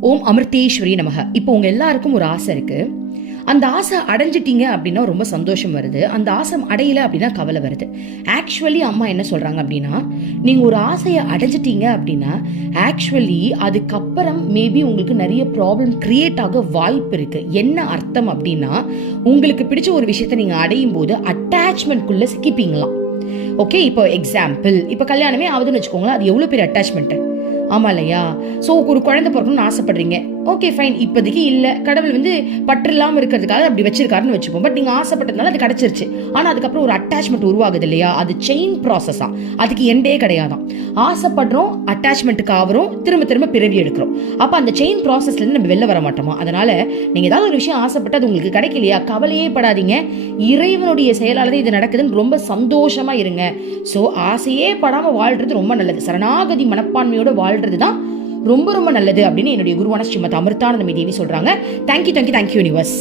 ஓம் அமிர்தேஸ்வரி நமக. இப்போ உங்க எல்லாருக்கும் ஒரு ஆசை இருக்கு. அந்த ஆசை அடைஞ்சிட்டீங்க அப்படின்னா ரொம்ப சந்தோஷம் வருது. அந்த ஆசை அடையல அப்படின்னா கவலை வருது. ஆக்சுவலி அம்மா என்ன சொல்றாங்க அப்படின்னா நீங்க ஒரு ஆசையை அடைஞ்சிட்டீங்க அப்படின்னா ஆக்சுவலி அதுக்கப்புறம் மேபி உங்களுக்கு நிறைய ப்ராப்ளம் கிரியேட் ஆக வாய்ப்பு இருக்கு. என்ன அர்த்தம் அப்படின்னா உங்களுக்கு பிடிச்ச ஒரு விஷயத்தை நீங்க அடையும் போது அட்டாச்மெண்ட்குள்ள சிக்கிப்பீங்களாம். ஓகே இப்போ எக்ஸாம்பிள் இப்போ கல்யாணமே ஆகுதுன்னு வச்சுக்கோங்களேன் அது எவ்வளோ பெரிய அட்டாச்மெண்ட்டு ஆமா இல்லையா ஸோ ஒரு குழந்தை பிறக்கணும்னு ஆசைப்படுறீங்க. ஓகே ஃபைன் இப்போதைக்கு இல்லை. கடவுள் வந்து பற்று இல்லாமல் இருக்கிறதுக்காக அப்படி வச்சிருக்காருன்னு வச்சுப்போம். பட் நீங்கள் ஆசைப்பட்டதுனால அது கிடச்சிருச்சு. ஆனால் அதுக்கப்புறம் ஒரு அட்டாச்மெண்ட் உருவாகுது இல்லையா? அது செயின் ப்ராசஸாக அதுக்கு எண்டே கிடையாதான் ஆசைப்படுறோம் அட்டாச்மெண்ட்டுக்கு ஆகிறோம் திரும்ப திரும்ப பிறவி எடுக்கிறோம். அப்போ அந்த செயின் ப்ராசஸ்லேருந்து நம்ம வெளில வர மாட்டோமா? அதனால் நீங்கள் ஏதாவது ஒரு விஷயம் ஆசைப்பட்டு அது உங்களுக்கு கிடைக்கலையா? கவலையே படாதீங்க. இறைவனுடைய செயலாளர் இது நடக்குதுன்னு ரொம்ப சந்தோஷமாக இருங்க. ஸோ ஆசையே படாமல் வாழ்கிறது ரொம்ப நல்லது. சரணாகதி மனப்பான்மையோட வாழ்றது தான் ரொம்ப ரொம்ப நல்லது அப்படின்னு என்னுடைய குருவான ஸ்ரீமத் அமிர்தானந்தமி தேவி சொல்றாங்க. Thank you thank you thank you universe